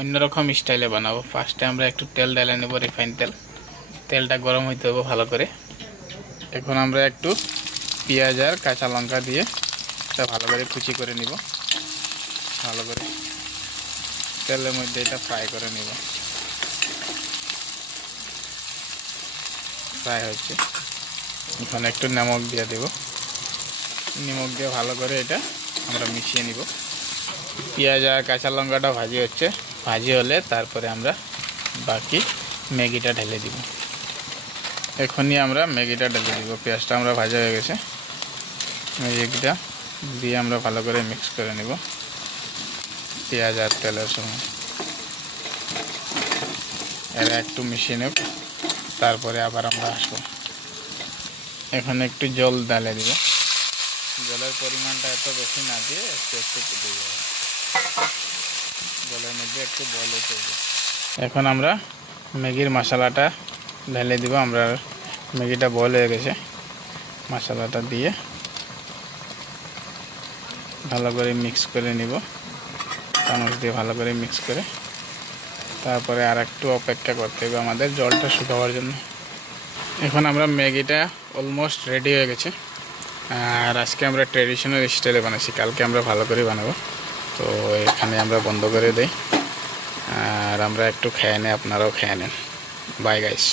অন্যরকম স্টাইলে বানাবো। ফার্স্টে আমরা একটু তেল ঢেলে নেব, রিফাইন তেল। তেলটা গরম হইতে হবে ভালো করে। এখন আমরা একটু পেঁয়াজ আর কাঁচা লঙ্কা দিয়ে এটা ভালো করে কুচি করে নিব। ভালো করে তেলের মধ্যে এটা ফ্রাই করে নিব। ফ্রাই হচ্ছে, এখন একটু নমক দিয়ে দেব। নমক দিয়ে ভালো করে এটা আমরা মিশিয়ে নিব। পেঁয়াজ আর কাঁচা লঙ্কাটা ভাজি হচ্ছে, ভাজি হলে তারপরে আমরা বাকি ম্যাগিটা ঢেলে দিব। এখনই আমরা ম্যাগিটা ঢেলে দিব। পেঁয়াজটা আমরা ভাজা হয়ে গেছে, ম্যাগিটা দিয়ে আমরা ভালো করে মিক্স করে নিব পেঁয়াজ আর তেলের সঙ্গে। এরা একটু মিশিয়ে নেব, তারপরে আবার আমরা আসবো। এখন একটু জল ঢেলে দিব। জলের পরিমাণটা এত বেশি না দিয়ে একটু একটু দিয়ে দেবো। জলের মধ্যে একটু বল হতে হবে। এখন আমরা ম্যাগির মশলাটা ঢেলে দিব। আমরা ম্যাগিটা বয়েল হয়ে গেছে, মশলাটা দিয়ে ভালো করে মিক্স করে নিব। চামচ দিয়ে ভালো করে মিক্স করে তারপরে আর একটু অপেক্ষা করতে হবে আমাদের জলটা শুকাবার জন্য। এখন আমরা ম্যাগিটা অলমোস্ট রেডি হয়ে গেছে। আর আজকে আমরা ট্রেডিশনাল স্টাইলে বানাচ্ছি, কালকে আমরা ভালো করে বানাবো। তো এখানে আমরা বন্ধ করে দেই, আর আমরা একটু খেয়ে নিই, আপনারাও খেয়ে নেন। Bye guys.